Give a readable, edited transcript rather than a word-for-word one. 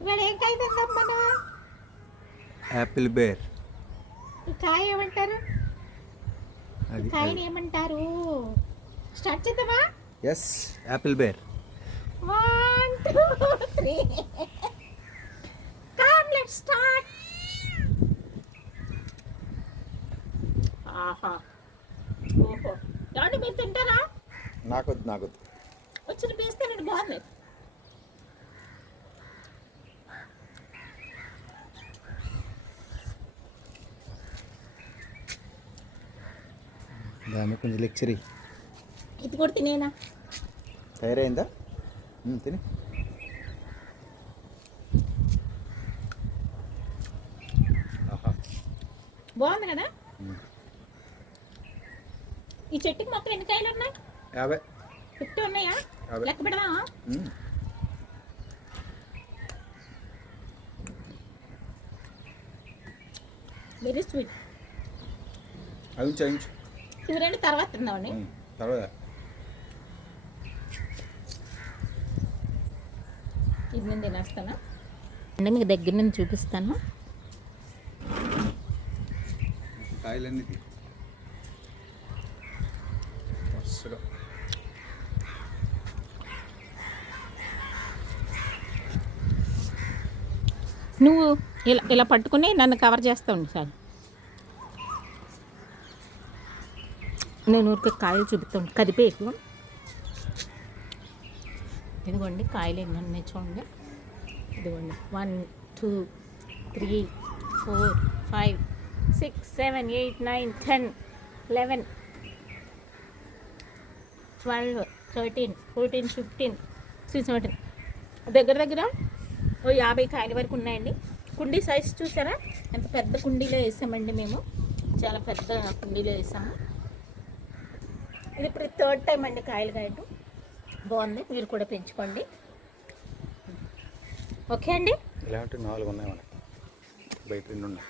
ఇవాళ ఏం కాయ తిందాం మనం? యాపిల్ బేర్. ఈ కాయ ఏమంటారు? ఈ కాయని ఏమంటారు? స్టార్ట్ చేద్దామా? Yes, apple ber. 1 2 3 come let's start. ఆహా, ఓహో, ఏమండి మీరు తింటారా? నాకొద్దు. వచ్చిన పీస్తానండి, బాగుంది. దాన్ని కొంచెం లెక్చరీ. ఇది కూడా తినేనా? తయారైందా? తిని. బాగుంది కదా? ఈ చెట్టుకి మొత్తం ఎన్ని కాయలు ఉన్నాయి? 50. 50 ఉన్నాయా? లెక్క పెడదామా? Very sweet. అది చేయించు. ఇవి రెండు తర్వాత తిందామండి. తర్వాత ఇది నేను తినేస్తాను అంటే మీకు దగ్గర నుంచి చూపిస్తాను. కాయలన్నీ వరుసగా. నువ్వు ఇలా ఇలా పట్టుకుని నన్ను కవర్ చేస్తూ ఉండి సార్. నేను ఊరికి కాయలు చూపుతాను, కదిపేకు. ఇదిగోండి కాయలు ఎన్ని ఉన్నాయి చూడండి. ఇదిగోండి 1 2 3 4 5 6 7 8 9 10 11 12 13 14 15 16 దగ్గర దగ్గర ఓ 50 కాయల వరకు ఉన్నాయండి. కుండీ సైజ్ చూసారా? ఎంత పెద్ద కుండీలో వేసామండి మేము. చాలా పెద్ద కుండీలో వేసాము. ఇది ఇప్పుడు 3rd టైం అండి కాయలు కాయటం. బాగుంది, మీరు కూడా పెంచుకోండి. ఓకే అండి. ఇలాంటి 4 ఉన్నాయి మనకి, బయట 2 ఉన్నాయి.